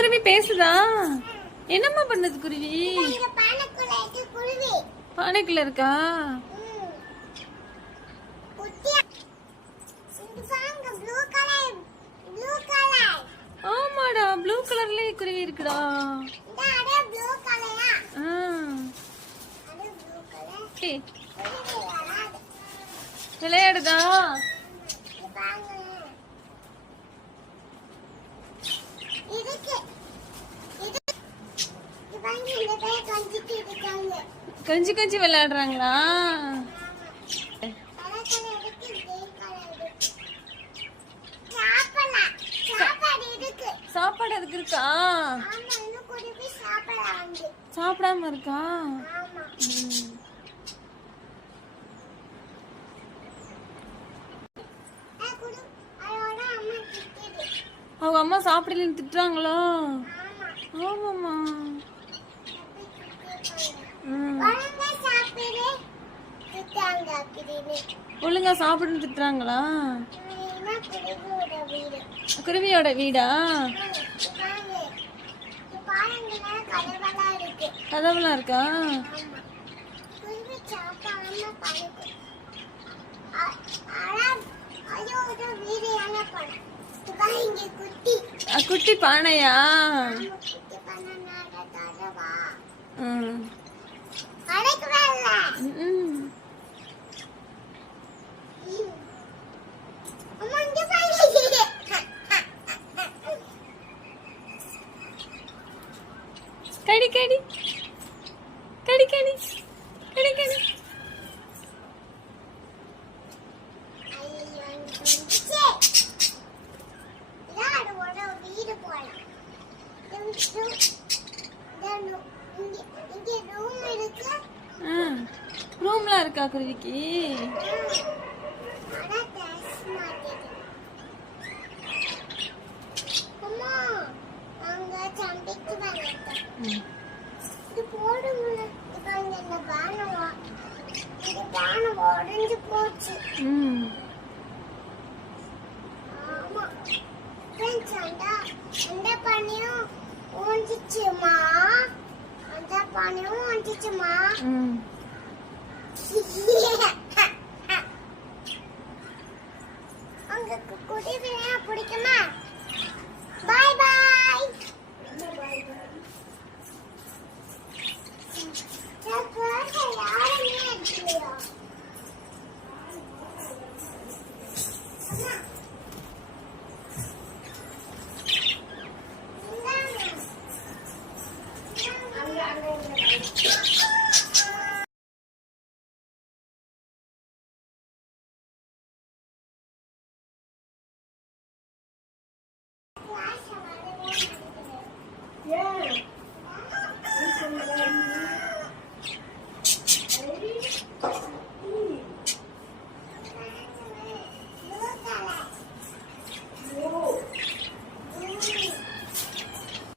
குருவி பேசுதா? என்னம்மா பண்ணுது குருவி? பானைக்குள்ள இருக்கா? ஆமாடா ப்ளூ கலர்லயே குருவி இருக்குடா. விளையாடுதா? கொஞ்சம் கொஞ்சம் விளையாடுறாங்களா? சாப்பாடு அதுக்கு இருக்கா? சாப்பிடாம இருக்கா? அவங்க அம்மா சாப்பிடலன்னு திட்டுறாங்களோ? ஆமாம்மா. ஒழுங்கா சாப்பிடுன்னு திட்டுறாங்களா? குருவியோட வீடா? கதவுலாம் இருக்கா? குட்டி பானையா? ம். கடிக்கடி கடி. கடி கடி. கடி கடி. ரூம்லாம் இருக்கா குருவிக்கு? உடஞ்சு போச்சு. பானியும் ஊஞ்சிச்சுமா அந்த பானியும் ஊஞ்சிச்சுமா உங்களுக்கு குடி பிள்ளையா பிடிக்குமா?